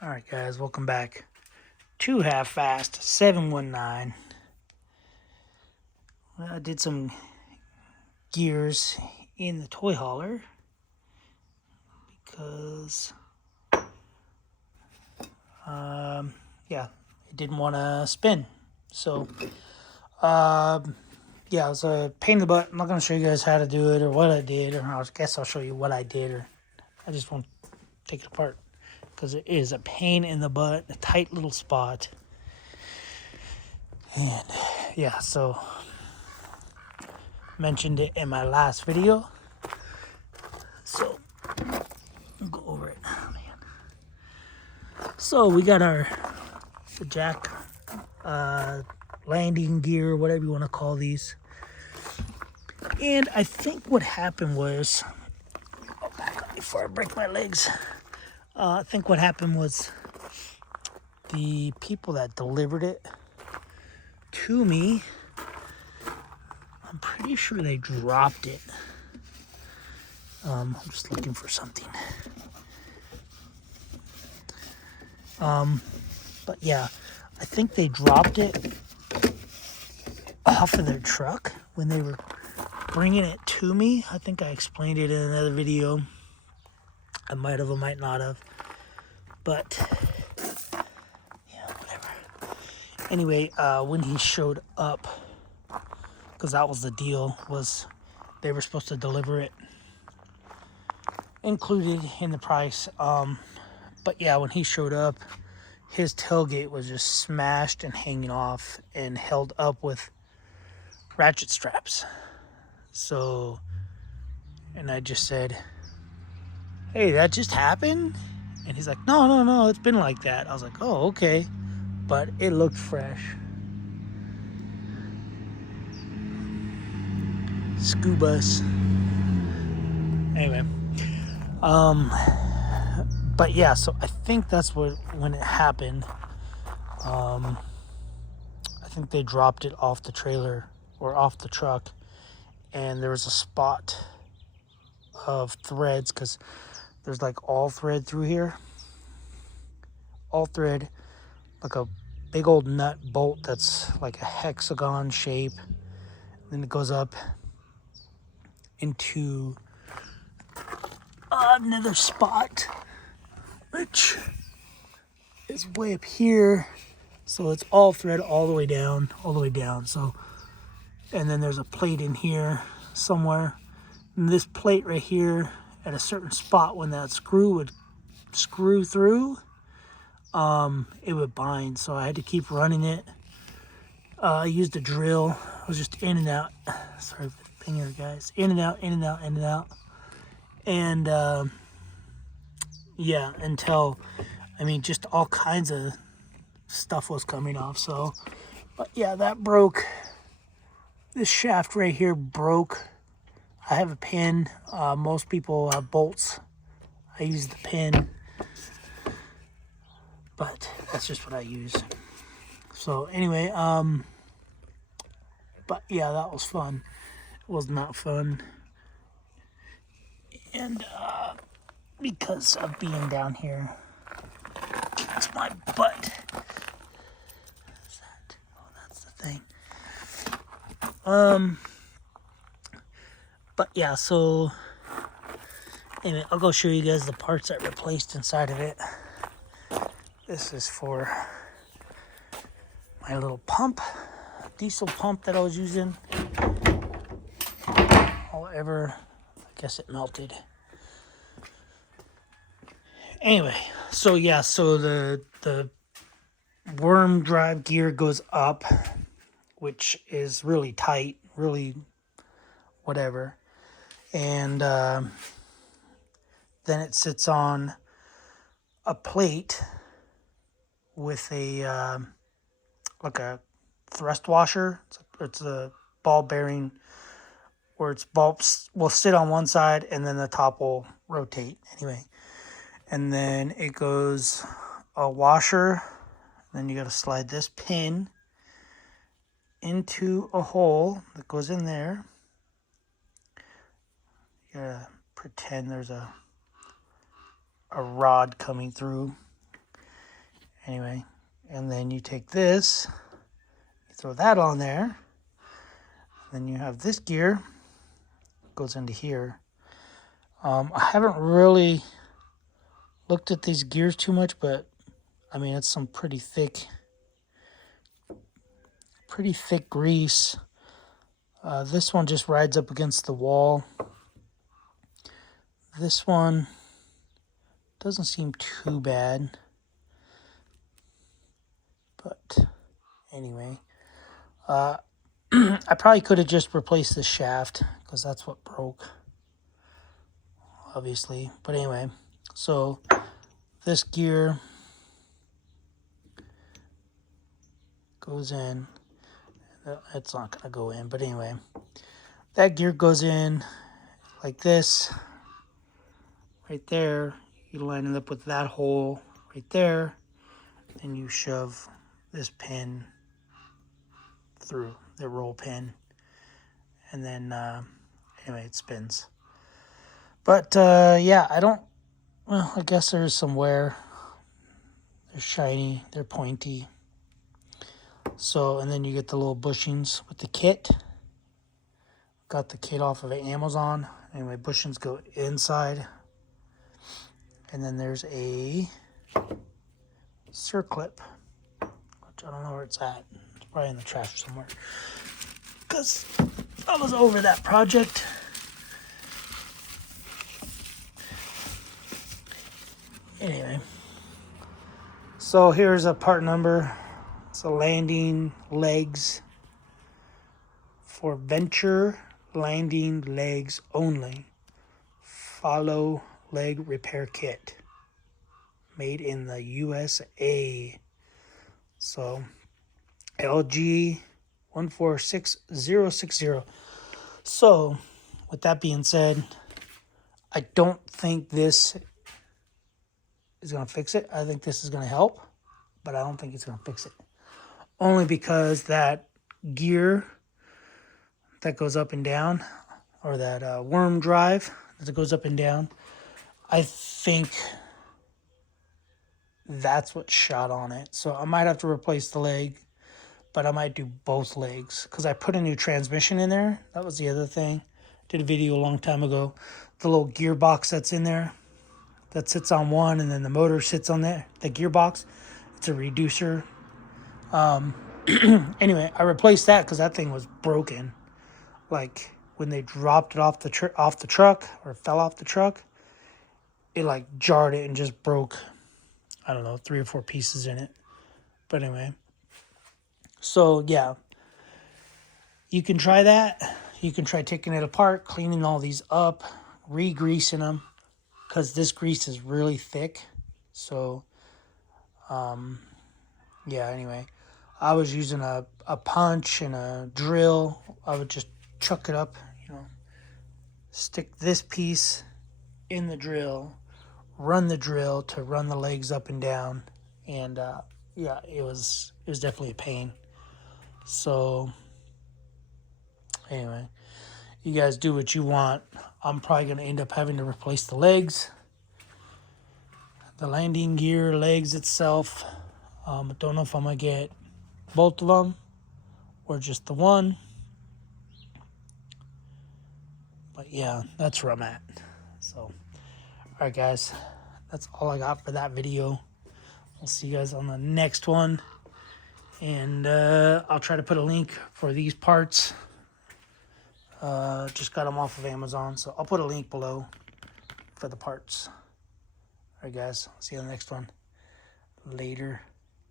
All right, guys, welcome back to Half Fast 719. Well, I did some gears in the toy hauler because, yeah, it didn't want to spin. So, yeah, it was a pain in the butt. I'm not going to show you guys how to do it or what I did, or I guess I'll show you what I did, or I just won't take it apart because it is a pain in the butt, a tight little spot. And yeah, so mentioned it in my last video. So I'll go over it. Oh, man. So we got the jack landing gear, whatever you want to call these. And I think what happened was, oh, back up before I break my legs. I think what happened was the people that delivered it to me, I'm pretty sure they dropped it. I'm just looking for something. But yeah, I think they dropped it off of their truck when they were bringing it to me. I think I explained it in another video. I might have, I might not have. But yeah, whatever. Anyway, when he showed up, because that was the deal, was they were supposed to deliver it included in the price. But yeah, when he showed up, his tailgate was just smashed and hanging off and held up with ratchet straps. So, and I just said, hey, that just happened? And he's like, no, it's been like that. I was like, oh, okay. But it looked fresh. Scubas. Anyway. But yeah, so I think that's when it happened. I think they dropped it off the trailer or off the truck. And there was a spot of threads because there's like all thread through here. All thread, like a big old nut bolt that's like a hexagon shape. Then it goes up into another spot, which is way up here. So it's all thread all the way down, So, and then there's a plate in here somewhere. And this plate right here at a certain spot, when that screw would screw through, it would bind. So I had to keep running it. I used a drill. I was just in and out. Sorry for the finger, guys. In and out, in and out, in and out. And yeah, until, I mean, just all kinds of stuff was coming off. So, but yeah, that broke. This shaft right here broke. I have a pin. Most people have bolts. I use the pin, but that's just what I use. So anyway, but yeah, that was fun. It was not fun. And because of being down here, it's my butt. What's that? Oh, that's the thing. But yeah, so anyway, I'll go show you guys the parts that replaced inside of it. This is for my little pump, diesel pump that I was using. However, I guess it melted. Anyway, so yeah, so the worm drive gear goes up, which is really tight, really whatever. And then it sits on a plate with a like a thrust washer. It's a ball bearing where its bulbs will sit on one side and then the top will rotate anyway. And then it goes a washer. Then you got to slide this pin into a hole that goes in there. You gotta pretend there's a rod coming through. Anyway, and then you take this, you throw that on there. Then you have this gear, goes into here. I haven't really looked at these gears too much, but I mean, it's some pretty thick grease. This one just rides up against the wall. This one doesn't seem too bad. But anyway, I probably could have just replaced the shaft because that's what broke, obviously. But anyway, so this gear goes in. It's not going to go in, but anyway, that gear goes in like this, right there. You line it up with that hole right there, and you shove this pin through the roll pin, and then anyway, it spins. But yeah, I guess there's some wear. They're shiny, they're pointy. So, and then you get the little bushings with the kit. Got the kit off of Amazon. Anyway, bushings go inside. And then there's a circlip, which I don't know where it's at. It's probably in the trash somewhere, because I was over that project. Anyway, so here's a part number. It's a landing legs for Venture landing legs only. Follow leg repair kit. Made in the USA. So LG 146060. So with that being said, I don't think this is going to fix it. I think this is going to help, but I don't think it's going to fix it. Only because that gear that goes up and down, or that worm drive that goes up and down, I think that's what shot on it. So I might have to replace the leg, but I might do both legs because I put a new transmission in there. That was the other thing. Did a video a long time ago. The little gearbox that's in there that sits on one, and then the motor sits on the gearbox. It's a reducer. Anyway, I replaced that because that thing was broken. Like when they dropped it off the truck, or fell off the truck, it like jarred it and just broke, I don't know, 3 or 4 pieces in it. But anyway, so yeah, you can try that. You can try taking it apart, cleaning all these up, re-greasing them, because this grease is really thick. So yeah, anyway, I was using a punch and a drill. I would just chuck it up, stick this piece in the drill, run the drill to run the legs up and down, and yeah, it was definitely a pain. So anyway, you guys do what you want. I'm probably going to end up having to replace the legs, the landing gear, legs itself. Don't know if I'm going to get both of them or just the one. But yeah, that's where I'm at. So, all right, guys, that's all I got for that video. I'll see you guys on the next one. And I'll try to put a link for these parts. Just got them off of Amazon, so I'll put a link below for the parts. All right, guys, see you on the next one. Later.